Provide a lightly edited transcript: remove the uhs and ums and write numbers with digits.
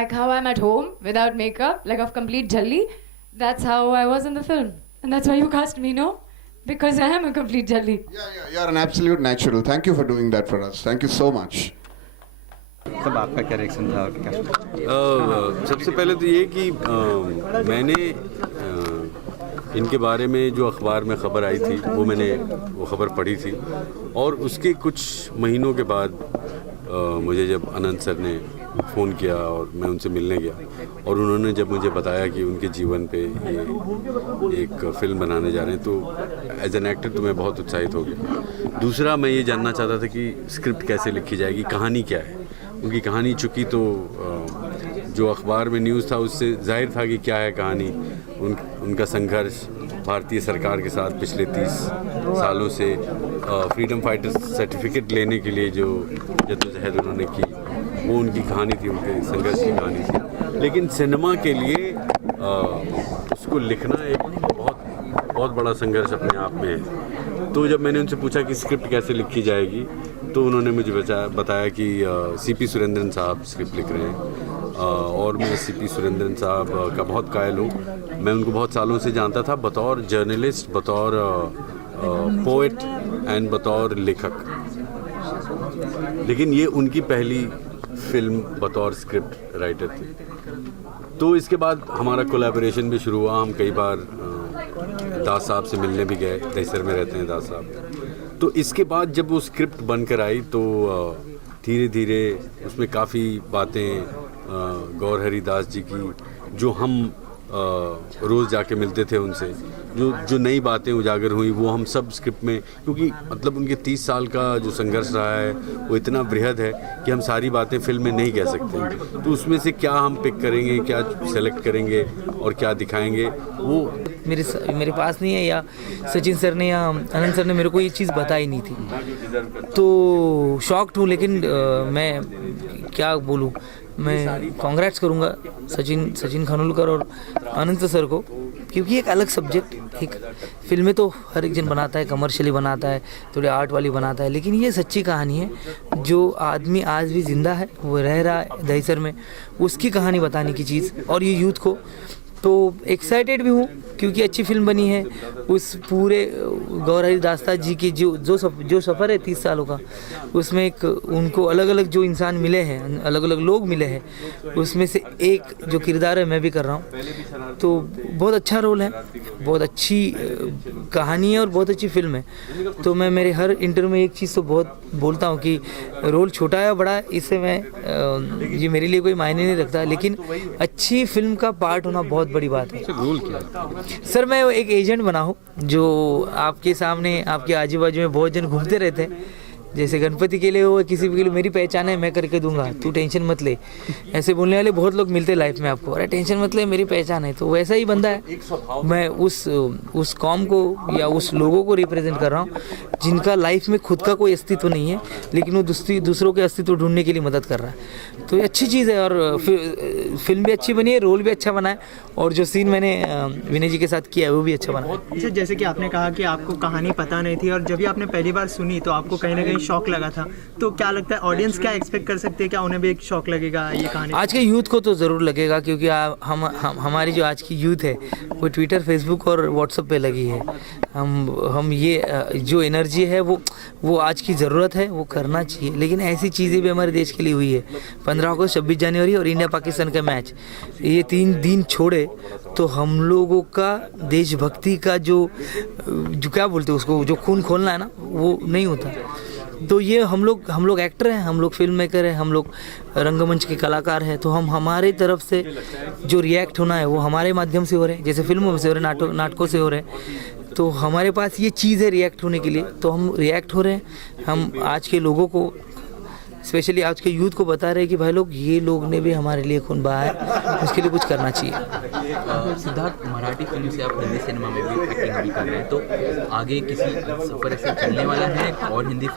like how I'm at home without makeup, like of complete jhalli. That's how I was in the film, and that's why you cast me, no? Because I am a complete jhalli. Yeah, you're an absolute natural. Thank you for doing that for us. Thank you so much. सब आपका क्या reaction था और क्या? सबसे पहले तो ये कि मैंने इनके बारे में जो अखबार में ख़बर आई थी मैंने वो ख़बर पढ़ी थी, और उसके कुछ महीनों के बाद मुझे जब अनंत सर ने फ़ोन किया और मैं उनसे मिलने गया, और उन्होंने जब मुझे बताया कि उनके जीवन पे ये एक फ़िल्म बनाने जा रहे हैं, तो एज एन एक्टर तो मैं बहुत उत्साहित हो गया। दूसरा, मैं ये जानना चाहता था कि स्क्रिप्ट कैसे लिखी जाएगी, कहानी क्या है। उनकी कहानी चूँकि तो जो अखबार में न्यूज़ था उससे जाहिर था कि क्या है कहानी। उनका संघर्ष भारतीय सरकार के साथ पिछले 30 सालों से फ्रीडम फाइटर सर्टिफिकेट लेने के लिए जो जद्दोजहद उन्होंने की, वो उनकी कहानी थी, उनके संघर्ष की कहानी थी। लेकिन सिनेमा के लिए उसको लिखना एक बहुत बड़ा संघर्ष अपने आप में है। तो जब मैंने उनसे पूछा कि स्क्रिप्ट कैसे लिखी जाएगी, तो उन्होंने मुझे बताया कि सीपी सुरेंद्रन साहब स्क्रिप्ट लिख रहे हैं, और मैं सीपी सुरेंद्रन साहब का बहुत कायल हूँ। मैं उनको बहुत सालों से जानता था बतौर जर्नलिस्ट, बतौर पोएट एंड बतौर लेखक, लेकिन ये उनकी पहली फिल्म बतौर स्क्रिप्ट राइटर थी। तो इसके बाद हमारा कोलैबोरेशन भी शुरू हुआ। हम कई बार दास साहब से मिलने भी गए, दहिसर में रहते हैं दास साहब। तो इसके बाद जब वो स्क्रिप्ट बनकर आई तो धीरे धीरे उसमें काफ़ी बातें गौर हरिदास जी की, जो हम रोज़ जाके मिलते थे उनसे, जो नई बातें उजागर हुई वो हम सब स्क्रिप्ट में, क्योंकि मतलब उनके 30 साल का जो संघर्ष रहा है वो इतना बृहद है कि हम सारी बातें फिल्म में नहीं कह सकते। तो उसमें से क्या हम पिक करेंगे, क्या सेलेक्ट करेंगे और क्या दिखाएंगे, वो मेरे पास नहीं है, या सचिन सर ने या आनंद सर ने मेरे को ये चीज़ बताई नहीं थी, तो शॉक्ड हूँ। लेकिन मैं क्या बोलूँ, मैं कांग्रेट्स करूँगा सचिन खानोलकर और अनंत सर को, क्योंकि एक अलग सब्जेक्ट, एक फिल्में तो हर एक जन बनाता है, कमर्शियली बनाता है, थोड़ी आर्ट वाली बनाता है, लेकिन ये सच्ची कहानी है। जो आदमी आज भी जिंदा है, वो रह रहा है दहिसर में, उसकी कहानी बताने की चीज़, और ये यूथ को। तो एक्साइटेड भी हूँ क्योंकि अच्छी फिल्म बनी है। उस पूरे गौर हरिदास जी की जो सफ़र है 30 सालों का, उसमें एक उनको अलग अलग जो इंसान मिले हैं, अलग अलग लोग मिले हैं, उसमें से एक जो किरदार है मैं भी कर रहा हूँ। तो बहुत अच्छा रोल है, बहुत अच्छी कहानी है और बहुत अच्छी फिल्म है। तो मैं मेरे हर इंटरव्यू में एक चीज़ तो बहुत बोलता हूँ कि रोल छोटा है बड़ा है, इससे मैं ये मेरे लिए कोई मायने नहीं रखता, लेकिन अच्छी फिल्म का पार्ट होना बहुत बड़ी बात है। रोल क्या? सर, मैं एक एजेंट बना हूँ जो आपके सामने, आपके आजू बाजू में बहुत जन घूमते रहते हैं। जैसे गणपति के लिए हो, किसी के लिए मेरी पहचान है, मैं करके दूंगा, तू टेंशन मत ले। ऐसे बोलने वाले बहुत लोग मिलते लाइफ में आपको, अरे टेंशन मत ले, मेरी पहचान है। तो वैसा ही बंदा है। मैं उस कॉम को या उस लोगों को रिप्रेजेंट कर रहा हूँ जिनका लाइफ में खुद का कोई अस्तित्व नहीं है, लेकिन वो दूसरों के अस्तित्व ढूंढने के लिए मदद कर रहा है। तो ये अच्छी चीज़ है, और फिल्म भी अच्छी बनी है, रोल भी अच्छा बना है, और जो सीन मैंने विनय जी के साथ किया है वो भी अच्छा बना है। अच्छा, जैसे कि आपने कहा कि आपको कहानी पता नहीं थी, और जब भी आपने पहली बार सुनी तो आपको कहीं ना कहीं शौक लगा था, तो क्या लगता है ऑडियंस क्या एक्सपेक्ट कर सकते हैं? क्या उन्हें भी एक शौक लगेगा ये कहानी? आज के यूथ को तो ज़रूर लगेगा, क्योंकि हमारी जो आज की यूथ है वो ट्विटर, फेसबुक और व्हाट्सएप पे लगी है। हम ये जो एनर्जी है वो आज की ज़रूरत है, वो करना चाहिए। लेकिन ऐसी चीज़ें भी हमारे देश के लिए हुई है। 15 अगस्त, 26 जनवरी और इंडिया पाकिस्तान का मैच, ये 3 दिन छोड़े तो हम लोगों का देशभक्ति का जो क्या बोलते हैं उसको, जो खून खोलना है ना, वो नहीं होता। तो ये हम लोग एक्टर हैं, हम लोग फिल्म मेकर हैं, हम लोग रंगमंच के कलाकार हैं। तो हम हमारी तरफ से जो रिएक्ट होना है वो हमारे माध्यम से हो रहे हैं, जैसे फिल्मों में से हो रहे हैं, नाटकों से हो रहे हैं। तो हमारे पास ये चीज़ है रिएक्ट होने के लिए, तो हम रिएक्ट हो रहे हैं। हम आज के लोगों को, स्पेशली आज के यूथ को बता रहे हैं कि भाई लोग, ये लोग ने भी हमारे लिए खून बहाया है, उसके लिए कुछ करना चाहिए। सिद्धार्थ, मराठी फिल्म से आप हिंदी सिनेमा में भी एक्टिंग भी कर रहे हैं, तो आगे किसी सफर ऐसे चलने वाला है और हिंदी